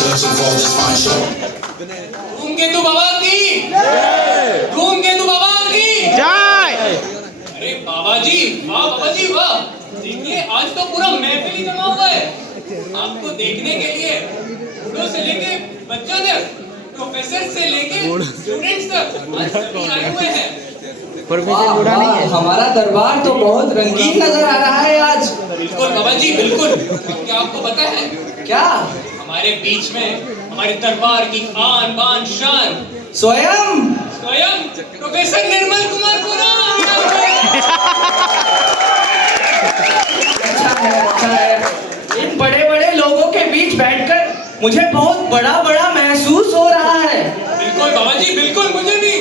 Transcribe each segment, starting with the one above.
searching for this fine show. धूमकेतु बाबा की धूमकेतु बाबा की जय। अरे बाबा जी वाह। देखिए आज तो पूरा महफिल ही जमा हुआ है आपको देखने के लिए। बूढ़ों से लेके बच्चों तक, प्रोफेसर से लेके स्टूडेंट्स तक आज सभी आए हुए हैं। परमिशन उड़ा नहीं है। हमारा दरबार तो बहुत रंगीन नजर आ रहा है आज। बिल्कुल बाबा जी बिल्कुल। क्या आपको पता है क्या? हमारे बीच में हमारे दरबार की आन बान शान स्वयं प्रोफेसर निर्मल कुमार खुराना। अच्छा है। इन बड़े बड़े लोगों के बीच बैठकर मुझे बहुत बड़ा महसूस हो रहा है। बिल्कुल बाबा जी बिल्कुल, मुझे भी।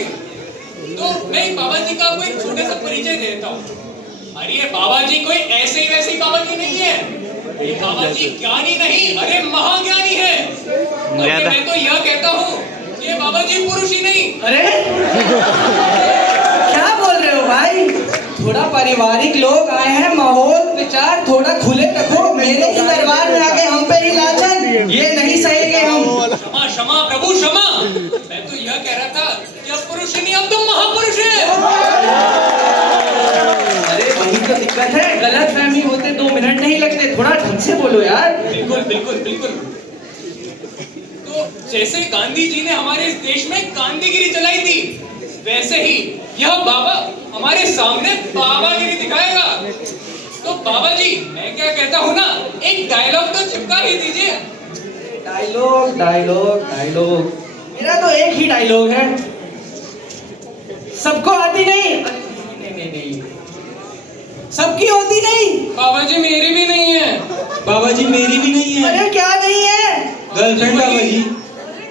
तो मैं बाबा जी का आपको एक छोटा सा परिचय देता हूँ। अरे ये बाबा जी कोई ऐसे ही वैसे ही बाबा जी नहीं है। ये बाबा जी ज्ञानी नहीं, अरे महाज्ञानी है। अरे मैं तो यह कहता हूँ ये बाबा जी पुरुष ही नहीं। अरे क्या बोल रहे हो भाई? थोड़ा पारिवारिक लोग आए हैं, माहौल विचार थोड़ा खुले रखो। मेरे ही दरबार में आके हम पे ही लाछन, ये नहीं सहेंगे हम। क्षमा प्रभु क्षमा। मैं तो यह कह रहा था कि अब पुरुष ही नहीं, अब तुम महापुरुष है। अरे वही तो दिक्कत है, गलत फहमी होते 2 मिनट नहीं लगते। थोड़ा ढंग से बोलो यार। बिल्कुल। तो जैसे गांधी जी ने हमारे इस देश में गांधीगिरी चलाई थी, वैसे ही यह बाबा हमारे सामने बाबागिरी दिखाएगा। तो बाबा जी मैं क्या कहता हूँ ना, एक डायलॉग तो चिपका ही दीजिए। डायलॉग मेरा तो एक ही डायलॉग है। सबको आती नहीं। सबकी होती नहीं। बाबा जी मेरी भी नहीं है। बाबा जी मेरी भी नहीं है। अरे क्या नहीं है? गर्लफ्रेंड बाबा जी।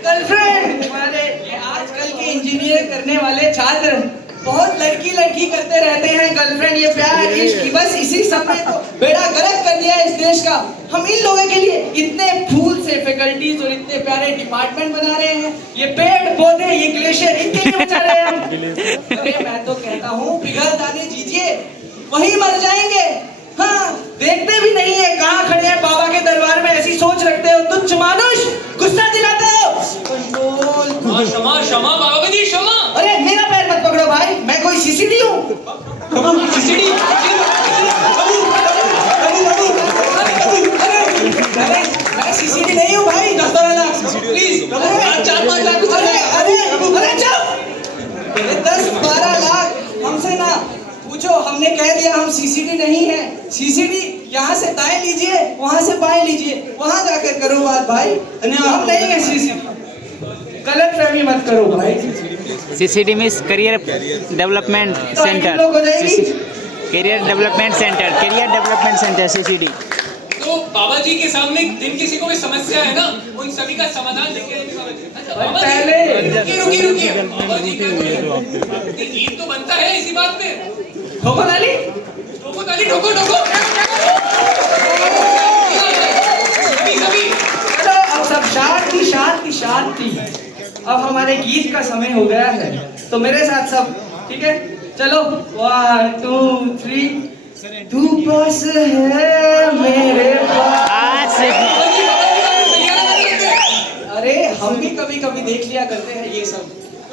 गर्लफ्रेंड? अरे ये आजकल के इंजीनियर करने वाले छात्र बहुत लड़की करते रहते हैं। गर्लफ्रेंड, ये प्यार इश्क, बस इसी सब में तो बेड़ा गर्क कर दिया है इस देश का। हम इन लोगों के लिए इतने फूल से फैकल्टीज और इतने प्यारे डिपार्टमेंट बना रहे हैं। ये पेड़ पौधे, ये ग्लेशियर, इनके लिए बचा रहे हैं हम। अरे मैं तो कहता हूँ पिघल जाने दीजिए, वही मर जाएंगे। हाँ, देखते भी नहीं है कहाँ खड़े हैं बाबा के दरबार में। ऐसी सोच रखते हो तुच्छ मानुष, गुस्सा दिलाते हो। कंट्रोल। क्षमा बाबा जी क्षमा। अरे मेरा पैर मत पकड़ो भाई, मैं कोई सीसीडी हूँ? सीसीडी? मैं सीसीडी नहीं हूँ भाई। प्लीज 4-5 लाख। अरे चुप। 10-12 लाख हमसे ना पूछो, हमने कह दिया हम सीसीडी नहीं है। सीसीडी यहाँ से दाएं लीजिए, वहाँ से बाएं लीजिए, वहाँ जाकर करो बात भाई। हम नहीं है सीसीडी, गलत फहमी मत करो भाई। CCD means career development centre. Career development centre CCD. तो बाबा जी के सामने जिन किसी को भी समस्या है ना, उन सभी का समाधान लेके आएंगे बाबा जी। अच्छा बाबा जी रुकिए। बाबा जी क्या गीत तो बनता है इसी बात पे। ठोको ताली। ठोको। सभी। चलो अब सब शांति। अब हमारे गीत का समय हो गया है, तो मेरे साथ सब ठीक है? चलो 1 2 3। तू बस है मेरे पास। अरे हम भी कभी देख लिया करते हैं ये सब,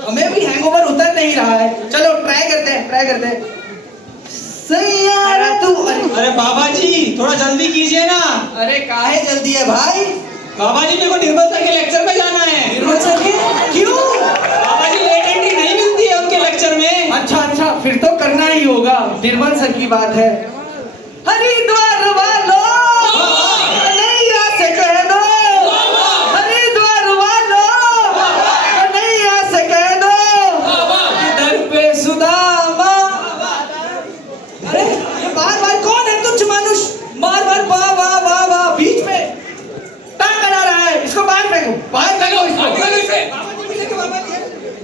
हमें भी हैंगओवर उतर नहीं रहा है। चलो ट्राई करते हैं। सैयारा तू। अरे बाबा जी थोड़ा जल्दी कीजिए ना। अरे काहे जल्दी है भाई? बाबा जी मेरे को निर्मल सर के लेक्चर में जाना है। निर्मल सर के? क्यों? बाबा जी लेट एंट्री नहीं मिलती है उनके लेक्चर में। अच्छा फिर तो करना ही होगा। निर्मल सर की बात है। हरिद्वार वालों कन्हैया से कह दो। हरिद्वार वालों कन्हैया से कह दो कि दर पे सुदामा। अरे ये बार कौन है तुच्छ मानुष? बार वाह बीच में टांग अड़ा रहा है। इसको बाहर फेंको इसको।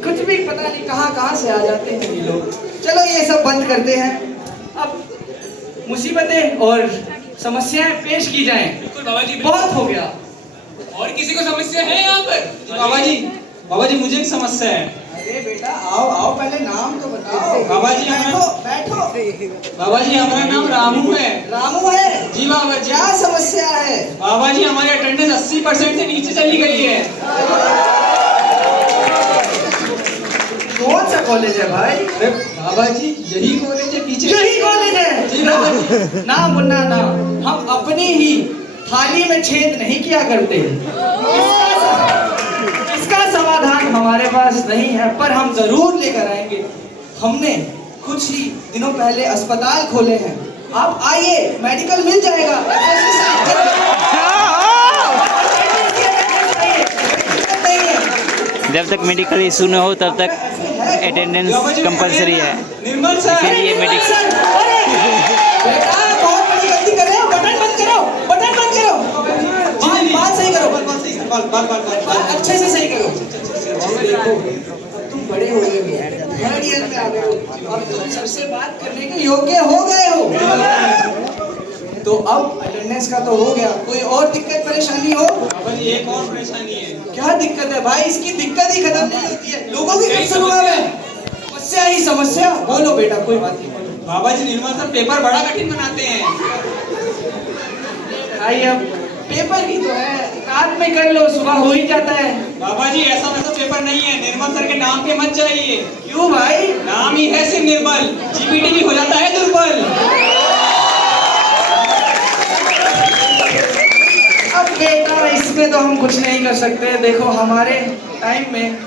कुछ भी पता नहीं कहाँ से आ जाते हैं ये लोग। चलो ये सब बंद करते हैं। अब मुसीबतें और समस्याएं पेश की जाएं। बिल्कुल बाबा जी। बहुत हो गया। और किसी को समस्या है यहाँ पर? बाबा जी मुझे एक समस्या है। अरे बेटा आओ पहले नाम तो बताओ। बाबा जी बैठो। बाबा जी हमारा नाम रामू है। रामू है? जी बाबा जी। क्या समस्या समस्या है? बाबा जी हमारी अटेंडेंस 80% से नीचे चली गई है। कौन सा कॉलेज है भाई? अरे बाबा जी यही कॉलेज है पीछे। यही कॉलेज जी है? बाबा जी। ना मुन्ना ना, हम अपनी ही थाली में छेद नहीं किया करते। इसका समाधान हमारे पास नहीं है, पर हम जरूर लेकर आएंगे। हमने कुछ ही दिनों पहले अस्पताल खोले हैं, आप आइए, मेडिकल मिल जाएगा। जब तक मेडिकल इशू न हो तब तक अटेंडेंस कंपलसरी है। निर्मल सर। इसीलिए मेडिकल बेटा बहुत बड़ी गलती कर रहे हो, बटन बंद करो, बटन बंद करो, बात सही करो, बात अच्छे से सही करो। देखो तुम बड़े हो गए हो, थर्ड ईयर में आ गए हो, अब तुम सबसे बात करने के योग्य हो गए हो। तो अब अटेंडेंस का तो हो गया, कोई और दिक्कत परेशानी हो? बाबा जी एक और परेशानी है। क्या दिक्कत है भाई? इसकी दिक्कत ही खत्म नहीं होती है, लोगों की कब सुनूंगा मैं? समस्या ही समस्या। बोलो बेटा, कोई बात नहीं, बोलो। बाबा जी निर्मल सर पेपर बड़ा कठिन बनाते हैं। भाई अब पेपर ही तो है, रात में कर लो, सुबह हो ही जाता है। बाबा जी ऐसा वैसा पेपर नहीं है, निर्मल सर के नाम पे मत जाइए। क्यों भाई? नाम ही है सिर्फ निर्मल, जीपीटी भी हो जाता है दुर्बल। अब बेटा इसमें तो हम कुछ नहीं कर सकते। देखो हमारे टाइम में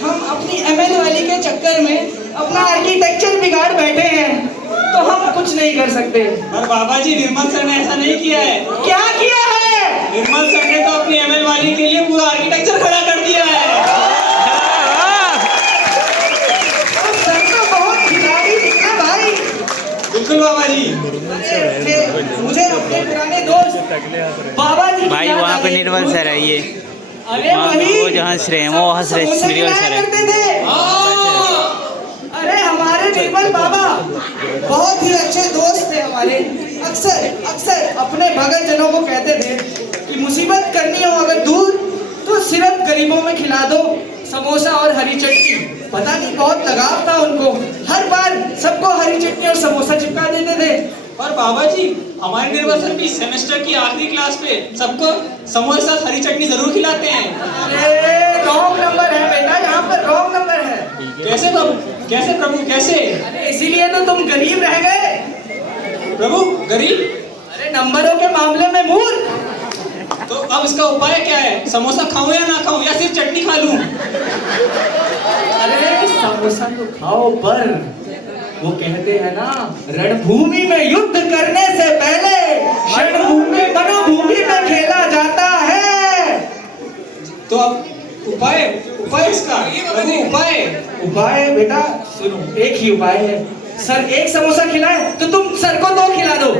हम अपनी एमएल वाली के चक्कर में अपना आर्किटेक्चर बिगाड़ बैठे हैं, तो हम कुछ नहीं कर सकते। पर बाबा जी निर्मल सर ने ऐसा नहीं किया है। क्या किया है? निर्मल सर ने तो अपनी एमएल वाली के लिए पूरा आर्किटेक्चर खड़ा कर दिया है। अब सर तो बहुत खिलाड़ी निकला भाई। बिल्कुल बाबा जी। मुझे अपने पुराने दोस्त बाबा जी की भाई याद वहाँ आ पे गई। निर्मल सर है ये, अरे वहाँ वही वो जो हंस रहे हैं वो हंस रहे समोसे निर्मल सर खिलाया है। करते थे। अरे हमारे निर्मल बाबा बहुत ही अच्छे दोस्त थे हमारे। अक्सर अक्सर अपने भगत जनों को कहते थे कि मुसीबत करनी हो अगर दूर तो सिर्फ गरीबों में खिला दो समोसा और हरी चटनी। पता नहीं बहुत लगाव था उनको, हर बार सबको हरी चटनी और समोसा चिपका देते थे। और बाबा जी हमारे निर्मल सर भी सेमेस्टर की आखिरी क्लास पे सबको समोसा हरी चटनी जरूर खिलाते हैं। अरे रॉन्ग नंबर है बेटा, यहाँ पर रॉन्ग नंबर है। कैसे प्रभु, कैसे प्रभु, कैसे? अरे इसीलिए तो तुम गरीब रह गए प्रभु गरीब? अरे नंबरों के मामले में मूर्ख। तो अब इसका उपाय क्या है? समोसा खाऊं या ना खाऊं, या सिर्फ चटनी खा लूं? अरे समोसा तो खाओ, पर वो कहते हैं ना, रणभूमि में युद्ध करने से पहले रणभूमि मनोभूमि में खेला जाता है। तो अब उपाय, उपाय इसका प्रभु, उपाय। उपाय बेटा सुनो, एक ही उपाय है। सर एक समोसा खिलाए तो तुम सर को दो खिला दो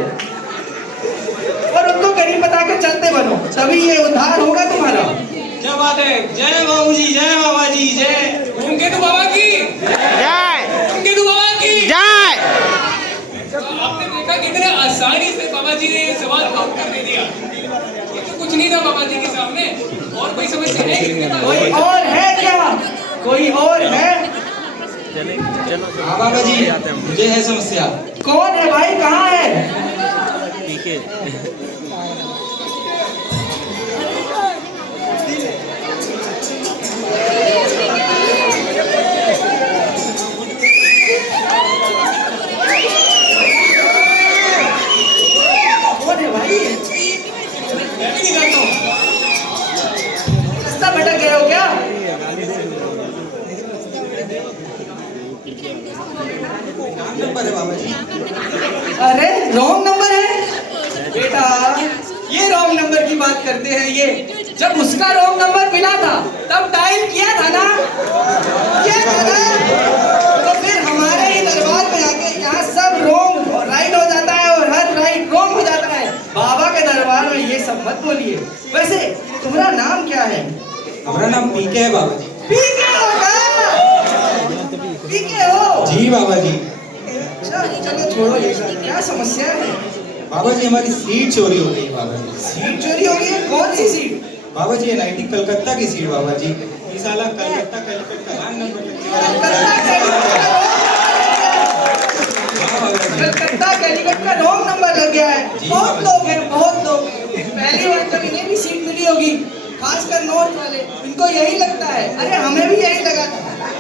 और उनको गरीब बता के चलते बनो, तभी ये उद्धार होगा तुम्हारा। क्या बात है। जय बाबूजी, जय बाबा जी, जय धूमकेतु बाबा की जय धूमकेतु बाबा की जय। आपने देखा कितने आसानी से बाबा जी ने ये सवाल का उत्तर दे दिया। ये तो कुछ नहीं था बाबा जी के सामने। और कोई समस्या है किसके पास? कोई और है क्या? कोई और है? हाँ बाबा जी मुझे है समस्या। कौन है भाई, कहाँ है? ठीक है। कौन है भाई? मैं भी नहीं जानता हूँ। रास्ता भटक गए हो क्या? नंबर है बाबा जी। अरे रॉन्ग नंबर है बेटा, ये रॉन्ग नंबर की बात करते हैं। ये जब उसका रॉन्ग नंबर मिला था तब डायल किया था ना, किया था ना? तो फिर हमारे ही दरबार में आके यहाँ सब रॉन्ग राइट हो जाता है और हर राइट रॉन्ग हो जाता है। बाबा के दरबार में ये सब मत बोलिए। वैसे तुम्हारा नाम क्या है? हमारा नाम पीके है बाबा जी। पीके होगा? पीके हो? जी बाबा जी। चलो छोड़ो ये सब, क्या समस्या है? बाबा जी हमारी सीट चोरी हो गई बाबा जी। सीट चोरी हो गई है? कौन सी सीट? बाबा जी एनआईटी कलकत्ता की सीट बाबा जी। इस साल कलकत्ता कलकत्ता का नंबर लग कलकत्ता कैलिकट का रॉन्ग नंबर लग गया है। बहुत लोग हैं, बहुत लोग हैं। मतलब इन्हें भी सीट मिली होगी, खासकर नॉर्थ वाले, इनको यही लगता है। अरे हमें भी यही लगा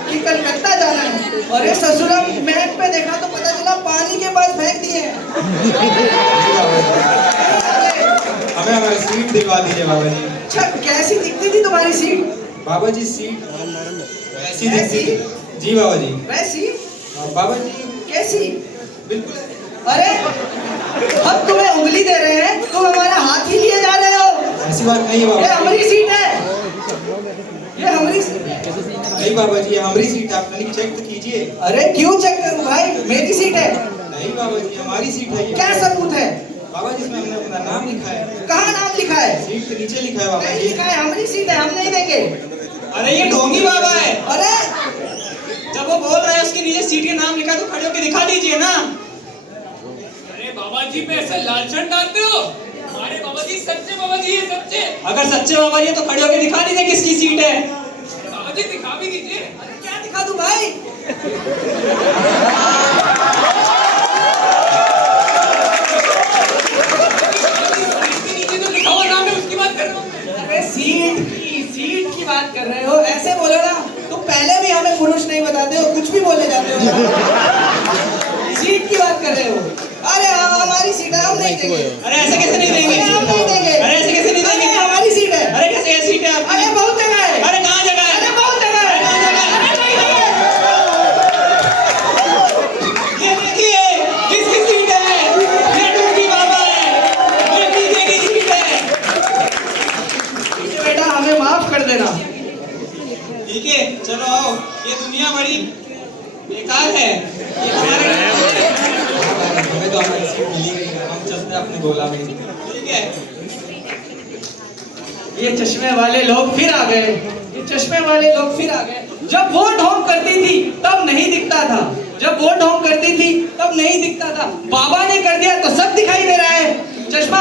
कि कलकत्ता जाना है, अरे ससुरा मैप पे देखा तो पता चला पानी के पास फेंक दिए हैं। हमें हमारी सीट दिलवा दीजिए बाबा जी। अच्छा, कैसी दिखती थी तुम्हारी सीट? बाबा जी सीट ऐसी दिखती थी। जी बाबा जी। वैसी? बाबा जी कैसी? बिल्कुल। अरे हम तुम्हें उंगली दे रहे हैं, तुम हमारा हाथ ही लिए जा रहे हो। ऐसी बात नहीं है ये बाबा जी। हमारी सीट है, ये हमारी सीट है। नहीं बाबा जी, ये हमारी सीट है, आप तनिक चेक तो कीजिए। अरे क्यों चेक करूं भाई, मेरी सीट है। नहीं बाबा जी, हमारी सीट है ये। क्या सबूत है? बाबा जी, इसमें हमने अपना नाम लिखा है। कहाँ नाम लिखा है? सीट के नीचे लिखा है बाबा नहीं जी। लिखा है, हमारी सीट है, हम नहीं देंगे। अरे ये ढोंगी बाबा है। अरे जब वो बोल रहा है उसके नीचे सीट के नाम लिखा तो खड़े होकर दिखा दीजिए ना। अरे बाबा जी पे ऐसे लालचन डालते हो? अरे बाबा जी सच्चे, बाबा जी ये सच्चे। अगर सच्चे बाबा जी तो खड़े होकर दिखा दीजिए किसकी सीट है। बाबा जी दिखा भी दीजिए। अरे क्या दिखा दूं भाई? इसके नीचे तो लिखा हुआ नाम है, उसकी बात कर रहा हूँ मैं। अरे सीट की बात कर रहे हो, ऐसे बोलो ना। तुम पहले भी हमें पुरुष नहीं बताते हो, कुछ भी बोले जाते हो। सीट की बात कर रहे हो? अरे हमारी सीट है, हम नहीं देंगे। अरे ऐसे कैसे नहीं देंगे? अरे हम नहीं देंगे। अरे ऐसे कैसे नहीं देंगे? अरे हमारी सीट है। अरे कैसे ये सीट है आपकी? अरे बहुत जगह है। अरे कहाँ जगह है? अरे बहुत जगह है। कहाँ जगह है? अरे नहीं जगह है। ये देखिए किसकी सीट है? ये ढोंगी बाबा है, ये पीछे की सीट है। बेटा हमें माफ कर देना। ठीक है चलो आओ, ये दुनिया बड़ी बेकार है। ये हमारे हमें तो हमारी सीट मिली गई है, हम चलते हैं अपने गोला में। ठीक है। ये चश्मे वाले लोग फिर आ गए, ये चश्मे वाले लोग फिर आ गए। जब वो ढोंग करती थी तब नहीं दिखता था, जब वो ढोंग करती थी तब नहीं दिखता था। बाबा ने कर दिया तो सब दिखाई दे रहा है। चश्मा